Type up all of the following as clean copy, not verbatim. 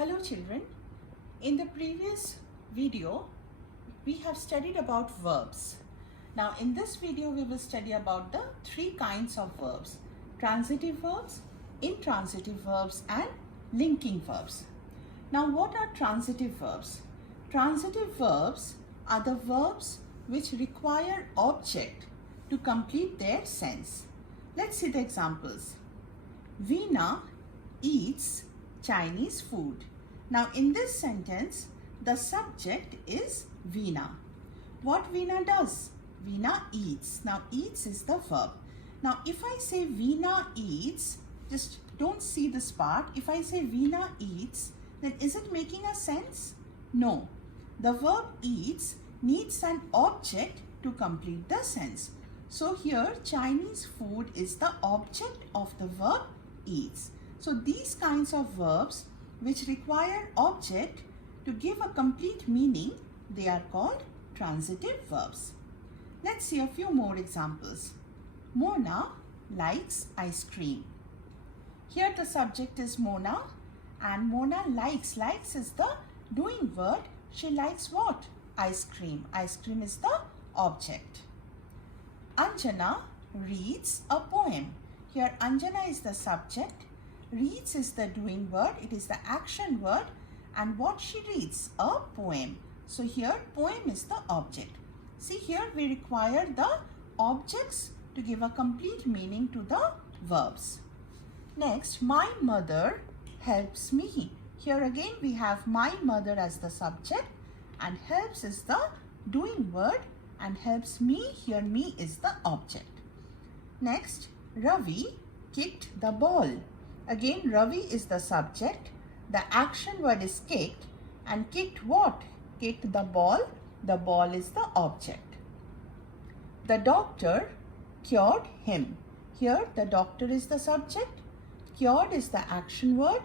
Hello children, in the previous video we have studied about verbs. Now in this video we will study about the three kinds of verbs: transitive verbs, intransitive verbs and linking verbs. Now what are transitive verbs? Transitive verbs are the verbs which require object to complete their sense. Let's see the examples. Veena eats Chinese food. Now in this sentence, the subject is Veena. What Veena does? Veena eats. Now eats is the verb. Now if I say Veena eats, just don't see this part. If I say Veena eats, then is it making a sense? No. The verb eats needs an object to complete the sense. So here Chinese food is the object of the verb eats. So these kinds of verbs which require object to give a complete meaning, they are called transitive verbs. Let's see a few more examples. Mona likes ice cream. Here the subject is Mona and Mona likes. Likes is the doing word. She likes what? Ice cream. Ice cream is the object. Anjana reads a poem. Here Anjana is the subject. Reads is the doing word, it is the action word, and what she reads? A poem. So here poem is the object. See here we require the objects to give a complete meaning to the verbs. Next, my mother helps me. Here again we have my mother as the subject and helps is the doing word and helps me, here me is the object. Next, Ravi kicked the ball. Again, Ravi is the subject. The action word is kicked. And kicked what? Kicked the ball. The ball is the object. The doctor cured him. Here, the doctor is the subject. Cured is the action word.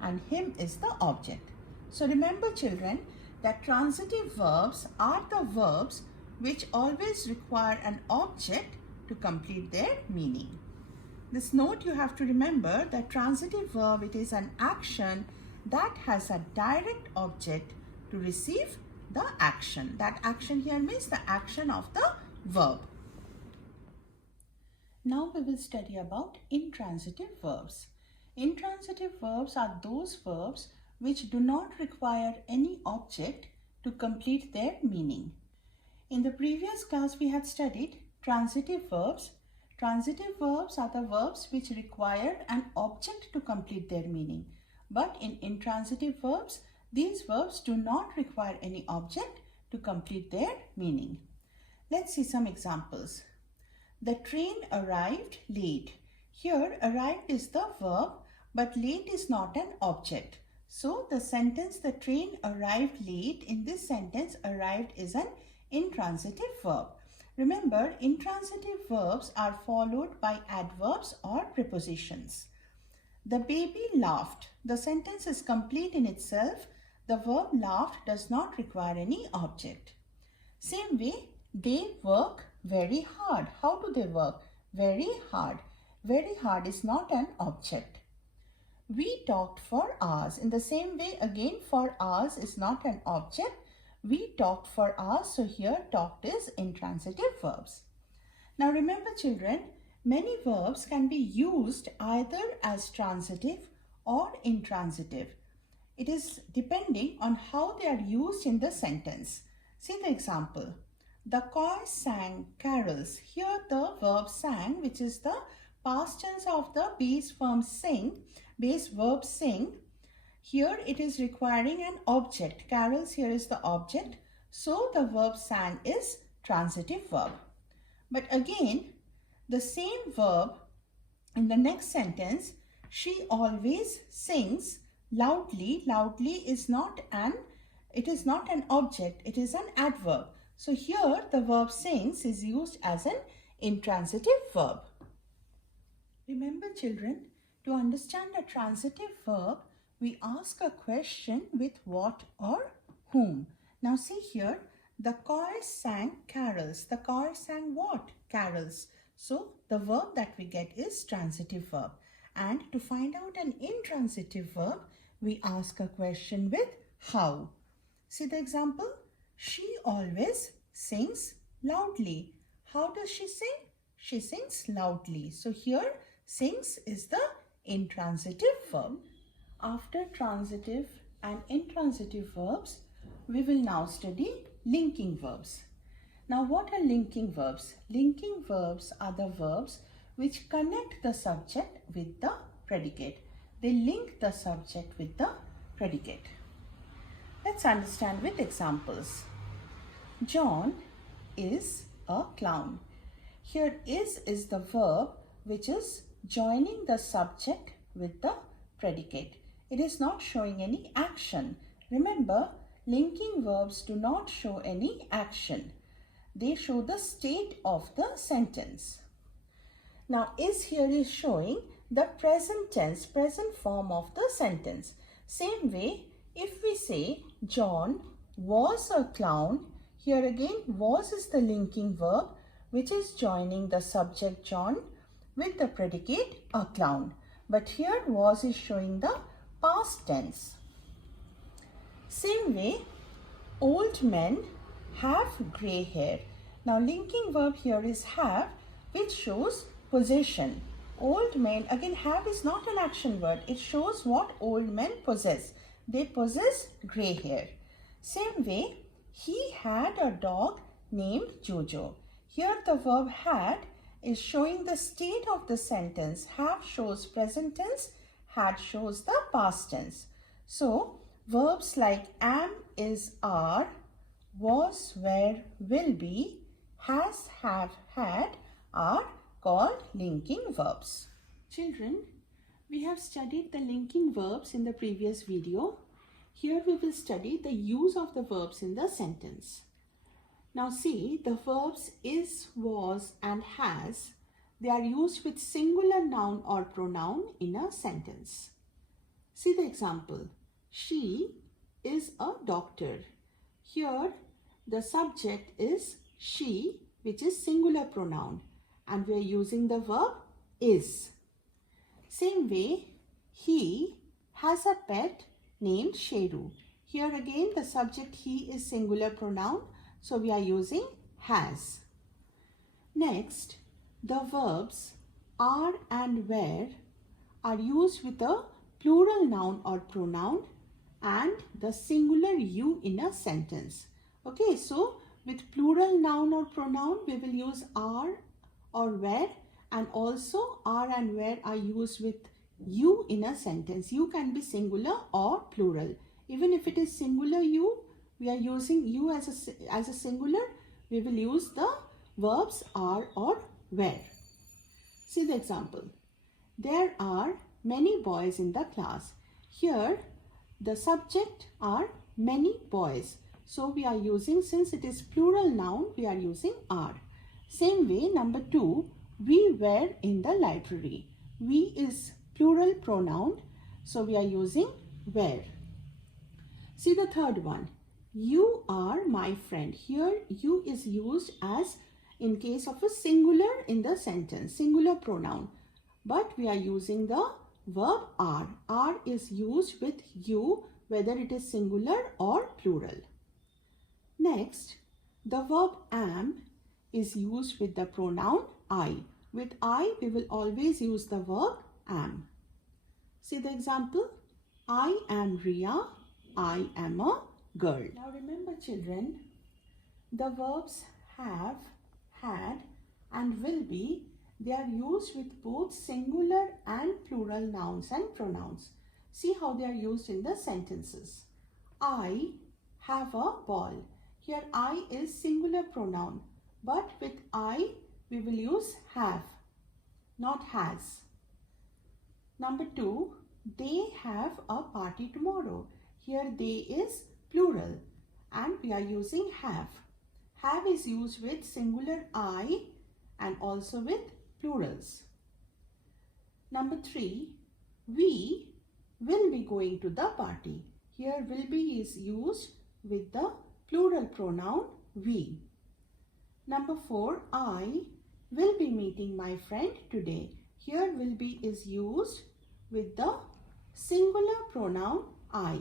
And him is the object. So remember children, that transitive verbs are the verbs which always require an object to complete their meaning. This note you have to remember that transitive verb, it is an action that has a direct object to receive the action. That action here means the action of the verb. Now we will study about intransitive verbs. Intransitive verbs are those verbs which do not require any object to complete their meaning. In the previous class we had studied transitive verbs. Transitive verbs are the verbs which require an object to complete their meaning. But in intransitive verbs, these verbs do not require any object to complete their meaning. Let's see some examples. The train arrived late. Here, arrived is the verb, but late is not an object. So, the sentence, the train arrived late, in this sentence, arrived is an intransitive verb. Remember, intransitive verbs are followed by adverbs or prepositions. The baby laughed. The sentence is complete in itself. The verb laughed does not require any object. Same way, they work very hard. How do they work? Very hard. Very hard is not an object. We talked for hours. In the same way, again, for hours is not an object. We talked for hours, so here talked is intransitive verbs. Now remember children, many verbs can be used either as transitive or intransitive. It is depending on how they are used in the sentence. See the example. The choir sang carols. Here the verb sang, which is the past tense of the base verb sing. Here it is requiring an object. Carols here is the object. So the verb sang is transitive verb. But again, the same verb in the next sentence, she always sings loudly. Loudly is not an object. It is an adverb. So here the verb sings is used as an intransitive verb. Remember children, to understand a transitive verb, we ask a question with what or whom. Now see here, the choir sang carols. The choir sang what? Carols. So the verb that we get is transitive verb. And to find out an intransitive verb, we ask a question with how. See the example? She always sings loudly. How does she sing? She sings loudly. So here sings is the intransitive verb. After transitive and intransitive verbs, we will now study linking verbs. Now what are linking verbs? Linking verbs are the verbs which connect the subject with the predicate. They link the subject with the predicate. Let's understand with examples. John is a clown. Here is the verb which is joining the subject with the predicate. It is not showing any action. Remember, linking verbs do not show any action. They show the state of the sentence. Now, is here is showing the present tense, present form of the sentence. Same way, if we say John was a clown, here again was is the linking verb which is joining the subject John with the predicate a clown. But here was is showing the past tense. Same way, old men have grey hair. Now linking verb here is have, which shows possession. Old men, again have is not an action word. It shows what old men possess. They possess grey hair. Same way, he had a dog named Jojo. Here the verb had is showing the state of the sentence. Have shows present tense, had shows the past tense. So verbs like am, is, are, was, were, will be, has, have, had are called linking verbs. Children, we have studied the linking verbs in the previous video. Here we will study the use of the verbs in the sentence. Now see, the verbs is, was and has, they are used with singular noun or pronoun in a sentence. See the example. She is a doctor. Here the subject is she, which is singular pronoun, and we are using the verb is. Same way, he has a pet named Sheru. Here again the subject he is singular pronoun, so we are using has. Next, the verbs are and were are used with a plural noun or pronoun and the singular you in a sentence. Okay, so with plural noun or pronoun, we will use are or were, and also are and were are used with you in a sentence. You can be singular or plural. Even if it is singular you, we are using you as a singular, we will use the verbs are or were. See the example. There are many boys in the class. Here the subject are many boys. So we are using, since it is plural noun, we are using are. Same way, number 2, we were in the library. We is plural pronoun, so we are using were. See the third one. You are my friend. Here you is used as in case of a singular in the sentence, singular pronoun. But we are using the verb are. Are is used with you, whether it is singular or plural. Next, the verb am is used with the pronoun I. With I, we will always use the verb am. See the example. I am Ria. I am a girl. Now remember children, the verbs have, had and will be, they are used with both singular and plural nouns and pronouns. See how they are used in the sentences. I have a ball. Here I is singular pronoun, but with I we will use have, not has. Number 2, they have a party tomorrow. Here they is plural and we are using have. Have is used with singular I and also with plurals. Number 3, we will be going to the party. Here will be is used with the plural pronoun we. Number 4, I will be meeting my friend today. Here will be is used with the singular pronoun I.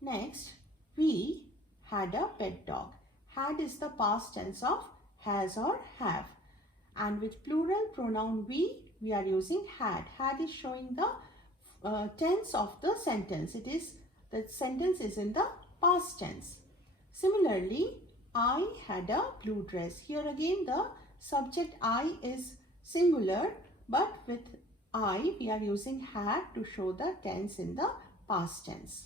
Next, we had a pet dog. Had is the past tense of has or have. And with plural pronoun we are using had. Had is showing the tense of the sentence. The sentence is in the past tense. Similarly, I had a blue dress. Here again the subject I is singular, but with I we are using had to show the tense in the past tense.